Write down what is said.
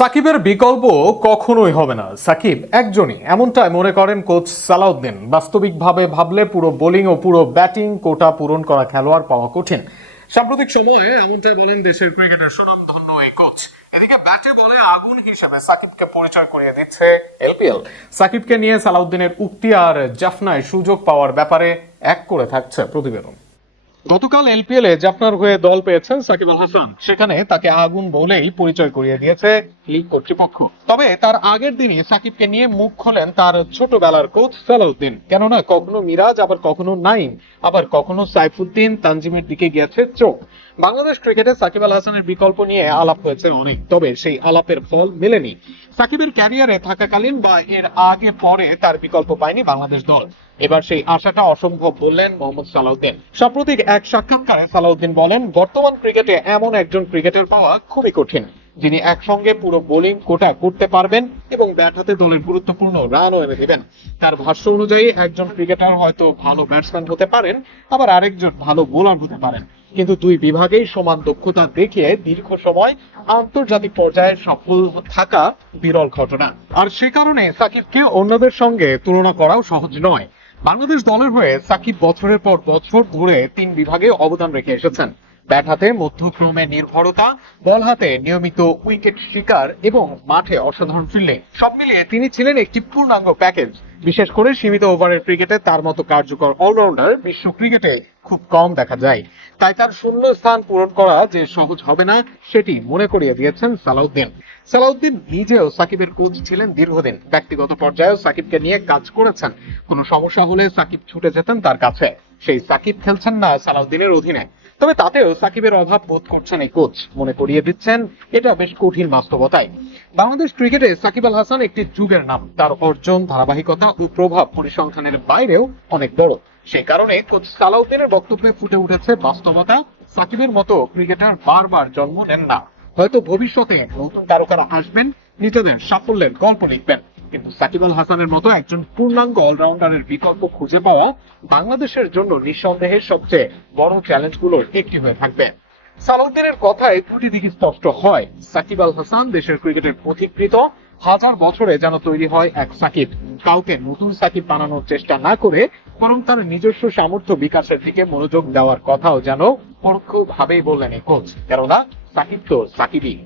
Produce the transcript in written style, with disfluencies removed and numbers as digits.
সাকিবের বিকল্প কখনোই হবে না। সাকিব একজনই, এমনটাই মনে করেন কোচ সালাউদ্দিন। বাস্তবিকভাবে ভাবলে পুরো বোলিং ও পুরো ব্যাটিং কোটা পূরণ করা খেলোয়াড় পাওয়া কঠিন। সাম্প্রতিক সময়ে এমনটাই বলেন দেশের ক্রিকেটের সুনামধন্য এই কোচ। এদিকে ব্যাটে বলে আগুন হিসেবে সাকিবকে পরিচয় করিয়ে দিচ্ছে এলপিএল। সাকিবকে নিয়ে সালাউদ্দিনের উক্তি আর জাফনায় সুযোগ পাওয়ার ব্যাপারে এক করে থাকছে প্রতিবেদন। গতকাল এলপিএল এ জাফনার হয়ে দল পেয়েছেন সাকিব আল হাসান। সেখানে তাকে আগুন বলেই পরিচয় করিয়ে দিয়েছে লিগ কর্তৃপক্ষ। তবে তার আগের দিনই সাকিবকে নিয়ে মুখ খোলেন তার ছোটবেলার কোচ সালাউদ্দিন। কেননা কখনো মিরাজ, আবার কখনো নাইম, আবার কখনো সাইফুদ্দিন, তানজিমের দিকে গিয়েছে চোখ। বাংলাদেশ ক্রিকেটে সাকিব আল হাসানের বিকল্প নিয়ে আলাপ হয়েছে অনেক, তবে সেই আলাপের ফল মেলেনি। সাকিবের ক্যারিয়ারে থাকাকালীন বা এর আগে পরে তার বিকল্প পায়নি বাংলাদেশ দল। এবার সেই আশাটা অসম্ভব বললেন মোহাম্মদ সালাউদ্দিন। সাম্প্রতিক এক সাক্ষাৎকারে সালাউদ্দিন বলেন, বর্তমান ক্রিকেটে এমন একজন ক্রিকেটার পাওয়া খুবই কঠিন, যিনি একসঙ্গে পুরো বোলিং কোটা করতে পারবেন এবং ব্যাট হাতে দলের গুরুত্বপূর্ণ রানও এনে দেবেন। তার ভাষ্য অনুযায়ী একজন ক্রিকেটার হয়তো ভালো ব্যাটসম্যান হতে পারেন, আবার আরেকজন ভালো বোলার হতে পারেন, কিন্তু দুই বিভাগেই সমান দক্ষতা দেখিয়ে দীর্ঘ সময় আন্তর্জাতিক পর্যায়ে সফল থাকা বিরল ঘটনা। আর সে কারণে সাকিবকে অন্যদের সঙ্গে তুলনা করাও সহজ নয়। বাংলাদেশ দলের হয়ে সাকিব বছরের পর বছর ধরে 3 বিভাগে অবদান রেখে এসেছেন। ব্যাট হাতে মধ্যক্রমে নির্ভরতা, বল হাতে নিয়মিত উইকেট শিকার এবং মাঠে অসাধারণ ফিল্ডিং, সব মিলিয়ে তিনি ছিলেন একটি পূর্ণাঙ্গ প্যাকেজ। বিশেষ করে সীমিত ওভারের ক্রিকেটে তার মতো কার্যকর অলরাউন্ডার বিশ্ব ক্রিকেটে খুব কম দেখা যায়। তাই তার শূন্য স্থান পূরণ করা যে সহজ হবে না, সেটি মনে করিয়ে দিয়েছেন সালাউদ্দিন। সালাউদ্দিন নিজেও সাকিবের কোচ ছিলেন দীর্ঘদিন। ব্যক্তিগত পর্যায়েও সাকিবকে নিয়ে কাজ করেছেন। কোনো সমস্যা হলে সাকিব ছুটে যেতেন তার কাছে। সেই সাকিব খেলছেন না সালাউদ্দিনের অধীনে, তবে তাতেও সাকিবের অভাব বোধ করছেন এই কোচ। মনে করিয়ে দিচ্ছেন এটা বেশ কঠিন বাস্তবতায়। বাংলাদেশ ক্রিকেটে সাকিব আল হাসান একটি যুগের নাম। তার অর্জন, ধারাবাহিকতা ও প্রভাব পরিসংখ্যানের বাইরেও অনেক বড়। সেই কারণে কোচ সালাউদ্দিনের বক্তব্যে ফুটে উঠেছে বাস্তবতা। সাকিবের মতো ক্রিকেটার বারবার জন্ম নেন না। হয়তো ভবিষ্যতে নতুন তারকারা আসবেন, নিজেদের সাফল্যের গল্প লিখবেন, কিন্তু সাকিব আল হাসানের মতো একজন পূর্ণাঙ্গ অলরাউন্ডারের বিকল্প খুঁজে পাওয়া বাংলাদেশের জন্য নিঃসন্দেহে সবচেয়ে বড় চ্যালেঞ্জগুলোর একটি হয়ে থাকবে। সালাউদ্দিনের কথায় দুটি দিক স্পষ্ট হয়। সাকিব আল হাসান দেশের ক্রিকেটের পথিকৃত। হাজার বছরে যেন তৈরি হয় এক সাকিব। কাউকে নতুন সাকিব বানানোর চেষ্টা না করে বরং তার নিজস্ব সামর্থ্য বিকাশের দিকে মনোযোগ দেওয়ার কথাও যেন পরোক্ষভাবেই বললেন এই কোচ। কেননা সাকিব তো সাকিবই।